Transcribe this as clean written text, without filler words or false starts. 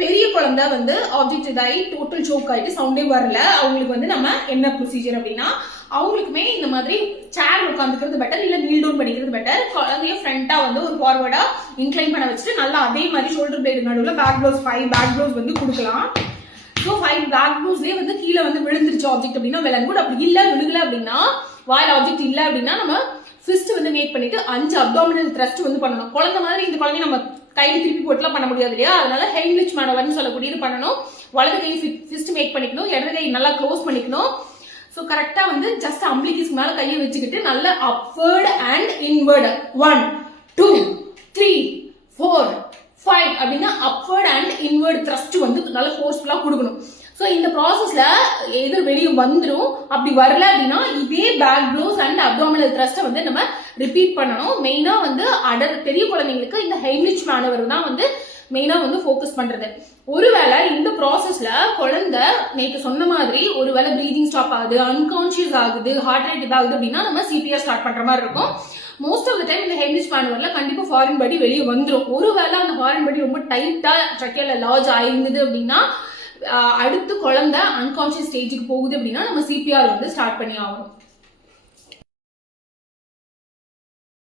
பெரிய குழந்தை வந்து ஆப்ஜெக்ட் இதாகி டோட்டல் சோக் ஆகிட்டு சவுண்டே வரல, அவங்களுக்கு வந்து நம்ம என்ன ப்ரொசீஜர் அப்படின்னா, அவங்களுக்குமே இந்த மாதிரி சேர் உட்காந்துக்கிறது பெட்டர், இல்ல நீல் டவுன் பண்ணிக்கிறது பெட்டர். குழந்தைய ஃப்ரண்டா வந்து ஒரு ஃபார்வர்டா இன்க்ளைன் பண்ண வச்சுட்டு நல்லா அதே மாதிரி ஷோல்டர் பிளேடு நடுவில் பேக் ப்ளவுஸ் 5 பேக் ப்ளவுஸ் வந்து கொடுக்கலாம். ஸோ 5 பேக் ப்ளவுஸ்லேயே வந்து கீழே வந்து விழுந்துருச்சு ஆப்ஜெக்ட் அப்படின்னா வெல் அண்ட் குட். அப்படி இல்லை விழுகல அப்படின்னா, வாயில் ஆப்ஜெக்ட் இல்லை அப்படின்னா நம்ம ஃபிஸ்ட் வந்து மேக் பண்ணிட்டு 5 அப்டாமினல் த்ரஸ்ட் வந்து பண்ணணும். குழந்தை மாதிரி இந்த குழந்தைய நம்ம கையில் திருப்பி போட்டுலாம் பண்ண முடியாது இல்லையா, அதனால ஹெய்ன்லிச் மேனவர்னு சொல்லக்கூடியது பண்ணணும். வலது கை ஃபிஸ்ட் மேக் பண்ணிக்கணும், இடது கை நல்லா க்ளோஸ் பண்ணிக்கணும். ஸோ கரெக்டா வந்து ஜஸ்ட் அம்பிளிகிஸ் மேல கையை வச்சுக்கிட்டு நல்ல அப்வர்ட் அண்ட் இன்வர்டு 1 2 3 4 5 அப்படின்னா அப்வர்ட் அண்ட் இன்வர்ட் த்ரஸ்ட் வந்து நல்லா ஃபோர்ஸ்ஃபுல்லா கொடுக்கணும். ஸோ இந்த ப்ராசஸ்ல எது வெளியே வந்துடும், அப்படி வரல அப்படின்னா இதே பேக் ப்ளவுஸ் அண்ட் அப்டாமினல் த்ரஸ்ட்டை வந்து நம்ம ரிப்பீட் பண்ணணும். மெயினா வந்து பெரிய குழந்தைங்களுக்கு இந்த ஹெய்ன்லிச் மேனவர் தான் வந்து மெயினா வந்து ஃபோக்கஸ் பண்றது. ஒருவேளை இந்த ப்ராசஸ்ல குழந்தை நேற்று சொன்ன மாதிரி ஒருவேளை ப்ரீதிங் ஸ்டாப் ஆகுது, அன்கான்சியஸ் ஆகுது, ஹார்ட் ரேட் இதாகுது அப்படின்னா நம்ம சிபிஆர் ஸ்டார்ட் பண்ற மாதிரி இருக்கும். மோஸ்ட் ஆஃப் த டைம் இந்த ஹெய்ன்லிச் மேனுவர்ல கண்டிப்பா ஃபாரின் பாடி வெளியே வந்துடும். ஒருவேளை அந்த ஃபாரின் பாடி ரொம்ப டைட்டா ட்ரக்கியால லார்ஜ் ஆயிருந்தது அப்படின்னா, அடுத்து குழந்தை அன்கான்சியஸ் ஸ்டேஜுக்கு போகுது அப்படின்னா நம்ம சிபிஆர் வந்து ஸ்டார்ட் பண்ணி ஆகணும்.